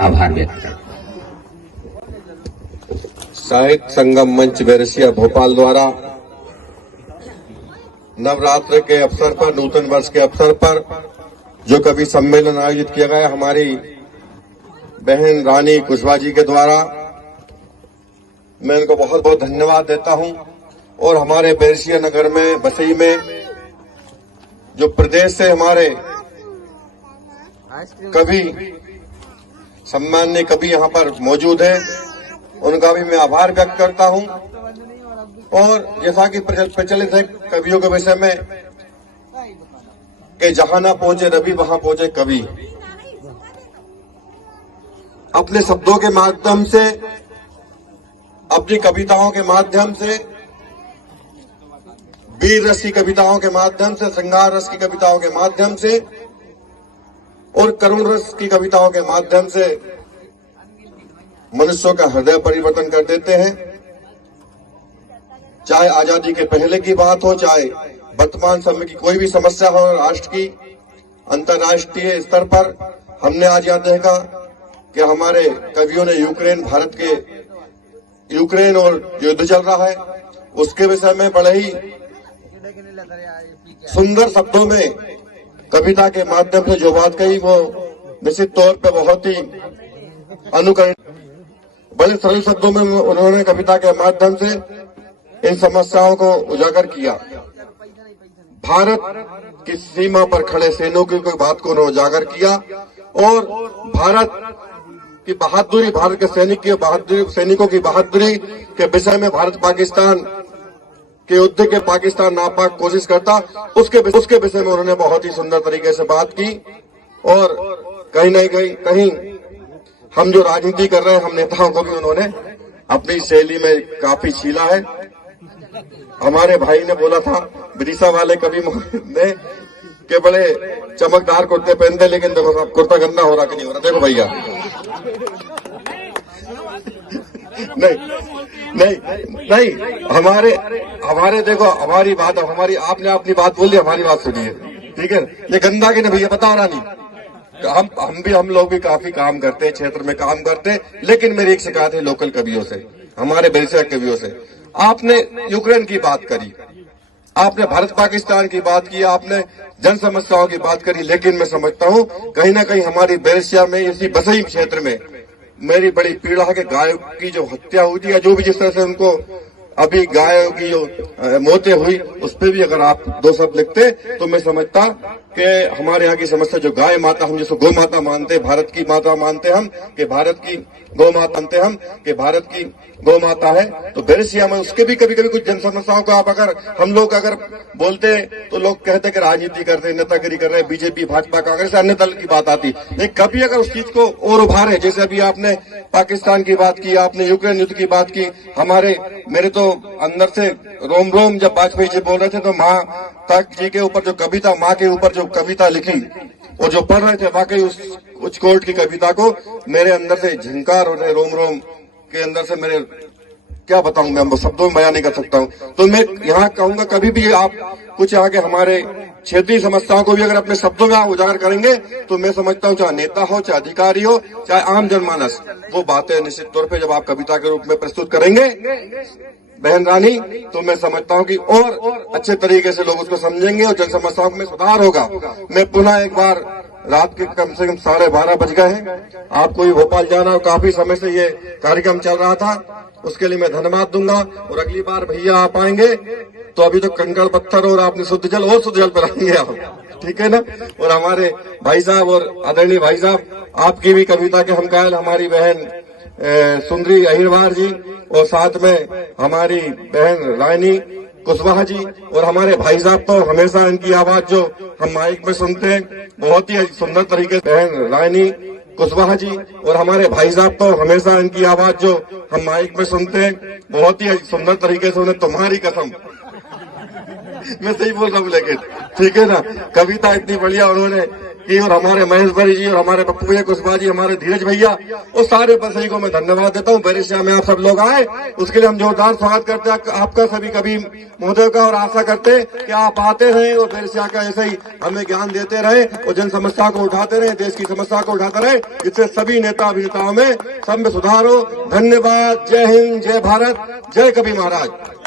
आभार व्यक्त करता हूं। साहित्य संगम मंच बैरसिया भोपाल द्वारा नवरात्र के अवसर पर, नूतन वर्ष के अवसर पर जो कवि सम्मेलन आयोजित किया गया, हमारी बहन रानी कुशवाहा जी के द्वारा, मैं इनको बहुत बहुत धन्यवाद देता हूं। और हमारे बैरसिया नगर में, बसई में जो प्रदेश से हमारे कवि, सम्माननीय कवि यहां पर मौजूद हैं, उनका भी मैं आभार व्यक्त करता हूं। और जैसा कि प्रचलित है कवियों के विषय में कि जहां ना पहुंचे रवि वहां पहुंचे कवि। अपने शब्दों के माध्यम से, अपनी कविताओं के माध्यम से, वीर रस की कविताओं के माध्यम से, श्रृंगार रस की कविताओं के माध्यम से और करुण रस की कविताओं के माध्यम से मनुष्यों का हृदय परिवर्तन कर देते हैं। चाहे आजादी के पहले की बात हो, चाहे वर्तमान समय की कोई भी समस्या हो राष्ट्र की, अंतर्राष्ट्रीय स्तर पर हमने आज यह देखा कि हमारे कवियों ने यूक्रेन और युद्ध चल रहा है उसके विषय में बड़े ही सुंदर शब्दों में कविता के माध्यम से जो बात कही, वो निश्चित तौर पे बहुत ही अनुकरण, बड़े सरल शब्दों में उन्होंने कविता के माध्यम से इन समस्याओं को उजागर किया। भारत की सीमा पर खड़े सैनिकों की बात को उन्होंने उजागर किया और भारत की बहादुरी, भारत के सैनिकों की बहादुरी के विषय में, भारत पाकिस्तान के युद्ध के पाकिस्तान नापाक कोशिश करता, उसके विषय में उन्होंने बहुत ही सुंदर तरीके से बात की। और कहीं न कहीं हम जो राजनीति कर रहे हैं, हम नेताओं को भी उन्होंने अपनी शैली में काफी छीला है। हमारे भाई ने बोला था, विदिशा वाले कवि ने, के बड़े चमकदार कुर्ते पहनते, लेकिन देखो साहब कुर्ता गंदा हो रहा कि नहीं हो रहा, देखो भैया। नहीं, हमारे देखो, हमारी बात, आपने अपनी बात बोल दी, हमारी बात सुनिए, ठीक है। ये गंदा कि नहीं भैया, बता रहा नहीं। हम लोग भी काफी काम करते हैं, क्षेत्र में काम करते हैं, लेकिन मेरी एक शिकायत है लोकल कवियों से, हमारे बैरसिया कवियों से। आपने यूक्रेन की बात करी, आपने भारत पाकिस्तान की बात की, आपने जन समस्याओं की बात करी, लेकिन मैं समझता हूं कहीं ना कहीं हमारी बैरसिया में, इसी बसई क्षेत्र में मेरी बड़ी पीड़ा है कि गायों की जो हत्या हुई थी, या जो भी जिस तरह से उनको अभी गायों की जो मौतें हुई, उस पर भी अगर आप दो शब्द लिखते तो मैं समझता कि हमारे यहाँ की समस्या, जो गाय माता, हम जिसको गौ माता मानते, भारत की माता मानते हम, कि भारत की गौ माता मानते हम, कि भारत की गौ माता है, तो बैरसिया में उसके भी कभी कभी कुछ जन समस्याओं को हम लोग अगर बोलते तो लोग कहते कि राजनीति करते, नेतागिरी कर रहे, बीजेपी, भाजपा, कांग्रेस, अन्य दल की बात आती। लेकिन कभी अगर उस चीज को और उभारे, जैसे अभी आपने पाकिस्तान की बात की, आपने यूक्रेन युद्ध की बात की, मेरे तो अंदर से रोम रोम, जब वाजपेयी जी बोल रहे थे तो माँ तक जी के ऊपर जो कविता, माँ के ऊपर जो कविता लिखी और जो पढ़ रहे थे, वाकई उस उच्च कोर्ट की कविता को मेरे अंदर से झंकार हो रहे, रोम रोम के अंदर से मेरे, क्या बताऊं, मैं शब्दों में बयान नहीं कर सकता हूं। तो मैं यहाँ कहूंगा, कभी भी आप कुछ आगे हमारे क्षेत्रीय समस्याओं को भी अगर अपने शब्दों में उजागर करेंगे, तो मैं समझता हूं चाहे नेता हो, चाहे अधिकारी हो, चाहे आम जनमानस, वो बातें निश्चित तौर पे जब आप कविता के रूप में प्रस्तुत करेंगे बहन रानी, तो मैं समझता हूं कि और अच्छे तरीके से लोग उसको समझेंगे और जन समस्याओं में सुधार होगा। मैं पुनः एक बार, रात के कम से कम 12:30 बज गए हैं, आपको भी भोपाल जाना, और काफी समय से ये कार्यक्रम चल रहा था, उसके लिए मैं धन्यवाद दूंगा। और अगली बार भैया आप आएंगे तो अभी तो कंकड़ पत्थर और आपने शुद्ध जल पिलाएंगे आप, ठीक है ना। और हमारे भाई साहब और आदरणीय भाई साहब, आपकी भी कविता के हम कायल, हमारी बहन सुंदरी अहिरवार जी, और साथ में हमारी बहन रानी कुशवाहा जी, और हमारे भाई साहब तो हमेशा इनकी आवाज जो हम माइक में सुनते हैं, बहुत ही सुंदर तरीके से, बहन रानी कुशवाहा जी, और हमारे भाई साहब तो हमेशा इनकी आवाज जो हम माइक में सुनते हैं, बहुत ही सुंदर तरीके से, उन्हें तुम्हारी कसम मैं सही बोल रहा हूँ, लेकिन ठीक है ना, कविता इतनी बढ़िया उन्होंने की और हमारे महेश भाई जी और हमारे पप्पू भैया कुशवाहा जी, हमारे धीरज भैया, उस सारे बसई को मैं धन्यवाद देता हूँ। बैरिस्टिया में आप सब लोग आए, उसके लिए हम जोरदार स्वागत करते हैं आपका सभी कभी महोदय का, और आशा करते हैं कि आप आते रहे और बैरिस्टिया का ऐसे ही हमें ज्ञान देते रहे और जन समस्या को उठाते रहे, देश की समस्या को उठाते रहे, जिससे सभी नेता अभिनेताओं में सब में सुधार हो। धन्यवाद। जय हिंद, जय भारत, जय कबीर महाराज।